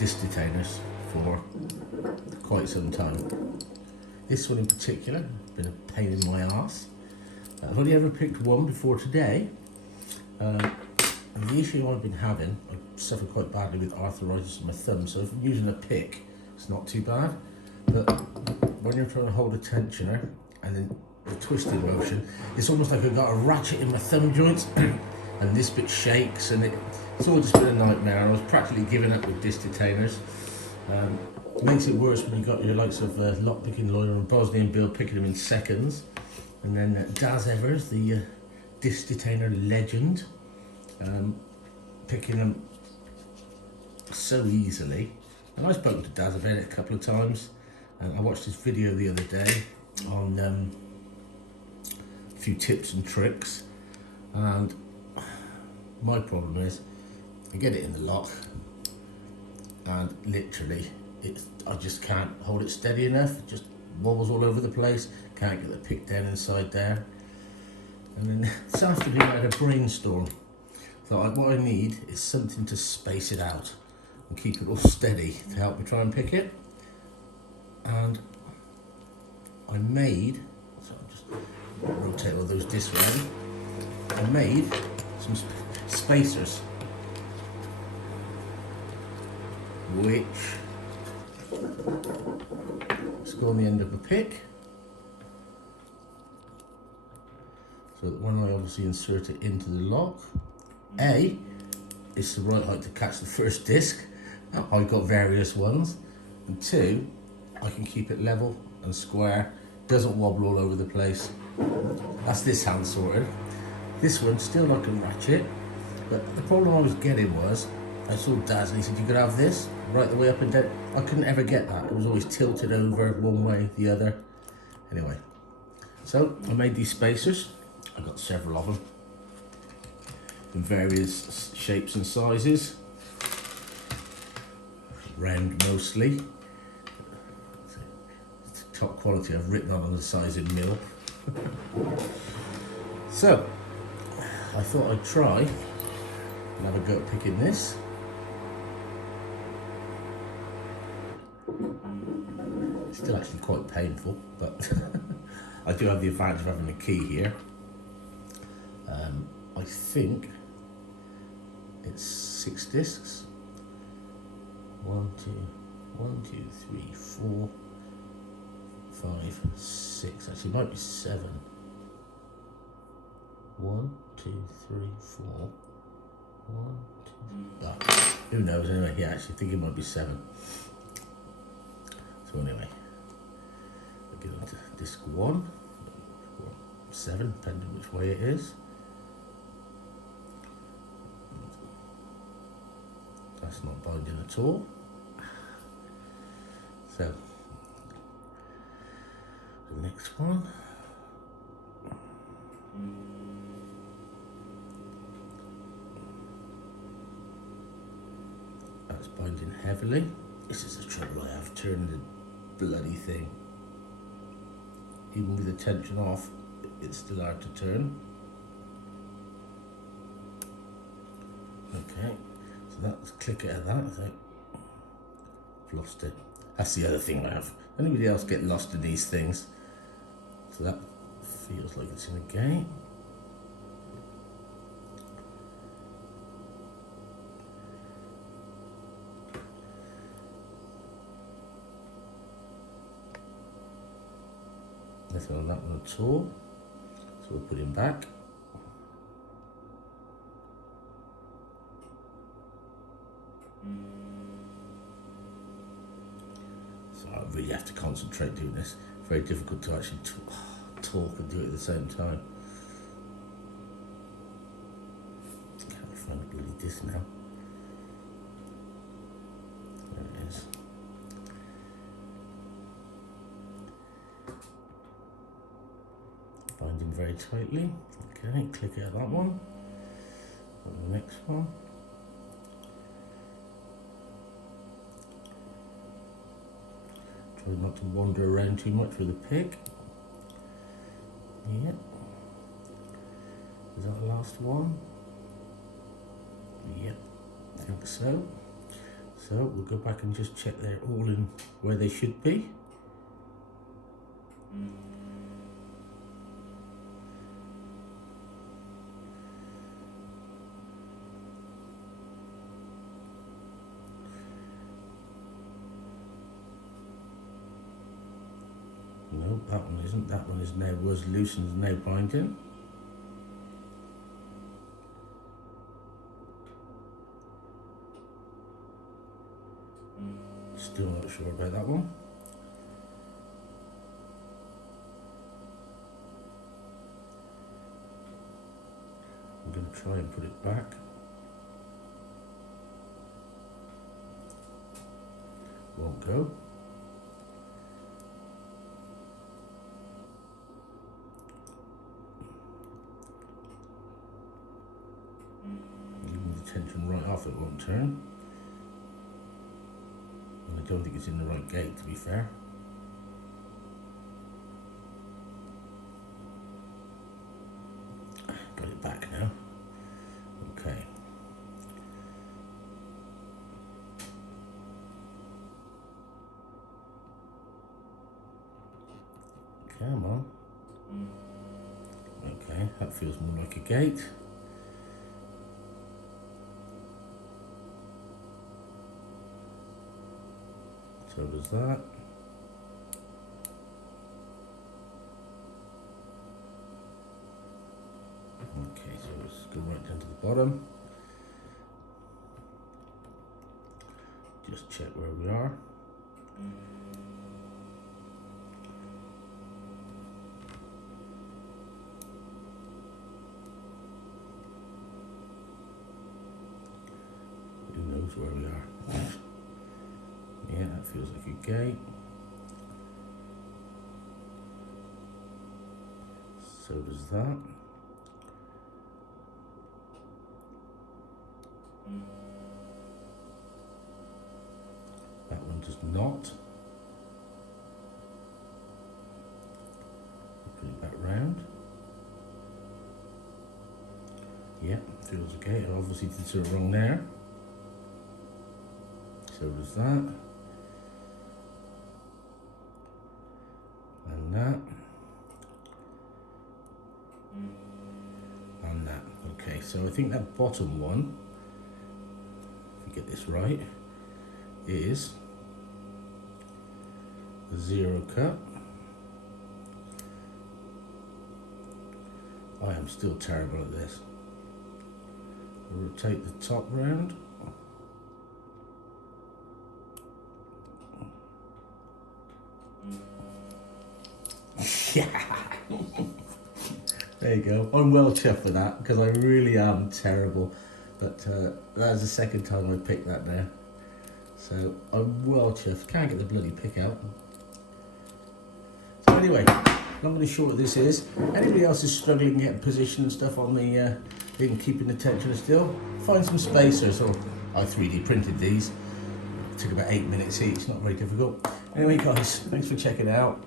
disc detainers for quite some time. This one in particular has been a pain in my arse. I've only ever picked one before today. And the issue I've been having, I suffer quite badly with arthritis in my thumb, so if I'm using a pick, it's not too bad. But when you're trying to hold a tensioner and then the twisting motion, it's almost like I've got a ratchet in my thumb joints and this bit shakes, and it's all just been a nightmare. I was practically giving up with disc detainers. It makes it worse when you've got your likes of lockpicking lawyer and Bosnian Bill picking them in seconds, and then Daz Evers, the disc detainer legend, picking them so easily. And I've spoken to Daz about it a couple of times, and I watched his video the other day on a few tips and tricks, and my problem is I get it in the lock and literally I just can't hold it steady enough. It just wobbles all over the place, can't get the pick down inside there. And then this afternoon I had a brainstorm. Thought what I need is something to space it out and keep it all steady to help me try and pick it. And I made, so I'll just rotate all those discs around. I made some spacers, which let's go on the end of the pick, so that when I obviously insert it into the lock, A, it's the right height to catch the first disc. I've got various ones, and 2, I can keep it level and square, doesn't wobble all over the place. That's this hand sorted. This one still like a ratchet, but the problem I was getting was, I saw Daz and he said you could have this right the way up and down. I couldn't ever get that. It was always tilted over one way, the other. Anyway, so I made these spacers. I got several of them in various shapes and sizes, round mostly. It's top quality. I've written on the size in mil. So I thought I'd try and have a go at picking this. It's still actually quite painful, but I do have the advantage of having a key here. I think it's 6 discs. 1, 2, 3, 4, 5, 6. Actually, it might be 7. 1, 2, 3, 4. 1, 2. But who knows? Anyway, yeah, actually, I think it might be 7. So anyway, we'll get on to disc 1, or 7, depending which way it is. That's not binding at all. So the next one. That's binding heavily. This is the trouble I have, turning the bloody thing. Even with the tension off, it's still hard to turn. Okay. So that's click out of that, I think. I've lost it. That's the other thing I have. Anybody else get lost in these things? So that feels like it's in a game. Nothing on that one at all. So we'll put him back. So I really have to concentrate doing this. Very difficult to actually talk and do it at the same time. Can't find a bloody disc now. There it is. Bind him very tightly. Okay, click out that one. And the next one. Try not to wander around too much with the pick. Yep. Is that the last one? Yep, I think so. So we'll go back and just check they're all in where they should be. No, that one isn't. That one is now was loose and is now binding. Still not sure about that one. I'm going to try and put it back. Won't go. Leaving the tension right off, it won't turn. I don't think it's in the right gate, to be fair. Got it back now. Okay. Come on. Okay, that feels more like a gate. So does that. Okay, so let's go right down to the bottom. Just check where we are. Who knows where we are? Yeah, that feels like a gate. So does that. That one does not. Put it back round. Yeah, feels a gate. I obviously did something wrong there. So does that. And that. And that. Okay, so I think that bottom one, if we get this right, is the 0 cut. I am still terrible at this. Rotate the top round. Yeah. There you go. I'm well chuffed with that because I really am terrible. But that's the second time I picked that now. So I'm well chuffed. Can't get the bloody pick out. So anyway, long and short of this is, anybody else is struggling getting position and stuff on the thing, keeping the tensioner still, find some spacers. Or I 3D printed these. It took about 8 minutes each. Not very difficult. Anyway, guys, thanks for checking it out.